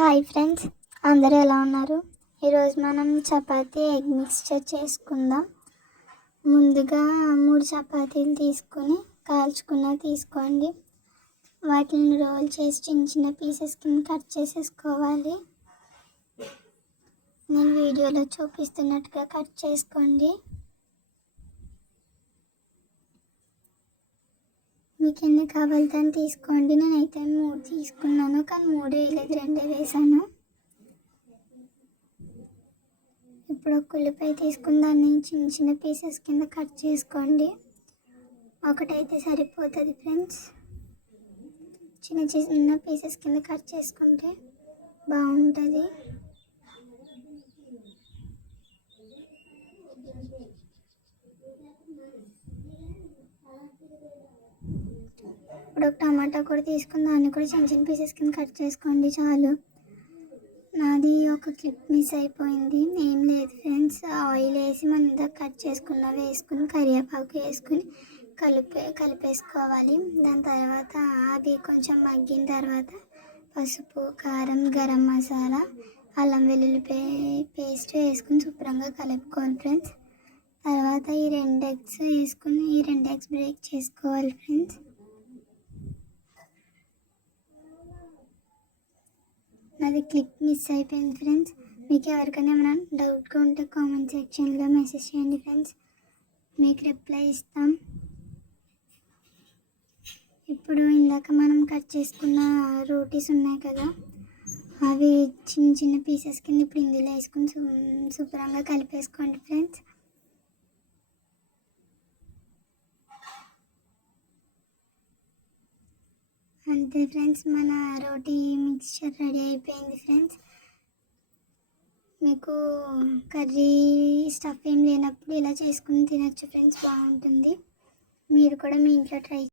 Hi friends, అందరూ ఎలా ఉన్నారు? ఈరోజు మనం చపాతీ ఎగ్ మిక్స్చర్ చేసుకుందాం. ముందుగా 3 చపాతీలు తీసుకొని తీసుకోండి. వాటిని రోల్ చేసి చిన్న చిన్న పీసెస్ కింద కట్ చేసేసుకోవాలి. నేను వీడియోలో చూపిస్తున్నట్టుగా కట్ చేసుకోండి. మీకు ఎన్ని కావాలితే అని తీసుకోండి. నేనైతే 3 తీసుకున్నాను, కానీ 3 వేయలేదు, 2 వేసాను. ఇప్పుడు ఒక ఉల్లిపాయ తీసుకుని దాన్ని చిన్న చిన్న పీసెస్ కింద కట్ చేసుకోండి. ఒకటైతే సరిపోతుంది ఫ్రెండ్స్. చిన్న చిన్న పీసెస్ కింద కట్ చేసుకుంటే బాగుంటుంది. ఇప్పుడు ఒక టమాటా కూడా తీసుకుని దాన్ని కూడా చిన్న చిన్న పీసెస్ కింద కట్ చేసుకోండి. చాలు. నాది ఒక క్లిప్ మిస్ అయిపోయింది. ఏం లేదు ఫ్రెండ్స్, ఆయిల్ వేసి మనం ఇందాక కట్ వేసుకుని కరివేపాకు వేసుకుని కలిపేసుకోవాలి. దాని తర్వాత అవి కొంచెం మగ్గిన తర్వాత పసుపు, కారం, గరం మసాలా, అల్లం వెల్లుల్లి పేస్ట్ వేసుకుని శుభ్రంగా కలుపుకోవాలి ఫ్రెండ్స్. తర్వాత ఈ 2 ఎగ్స్ వేసుకుని ఈ 2 ఎగ్స్ బ్రేక్ చేసుకోవాలి ఫ్రెండ్స్. నాది క్లిప్ మిస్ అయిపోయింది ఫ్రెండ్స్. మీకు ఎవరికైనా ఏమైనా డౌట్గా ఉంటే కామెంట్ సెక్షన్లో మెసేజ్ చేయండి ఫ్రెండ్స్, మీకు రిప్లై ఇస్తాం. ఇప్పుడు ఇందాక మనం కట్ చేసుకున్న రోటీస్ ఉన్నాయి కదా, అవి చిన్న చిన్న పీసెస్ కింద ఇప్పుడు ఇందులో వేసుకుని శుభ్రంగా కలిపేసుకోండి ఫ్రెండ్స్. అంతే ఫ్రెండ్స్, మన రోటీ మిక్స్చర్ రెడీ అయిపోయింది ఫ్రెండ్స్. మీకు కర్రీ స్టఫ్ ఏం లేనప్పుడు ఇలా చేసుకుని తినచ్చు ఫ్రెండ్స్, బాగుంటుంది. మీరు కూడా మీ ఇంట్లో ట్రై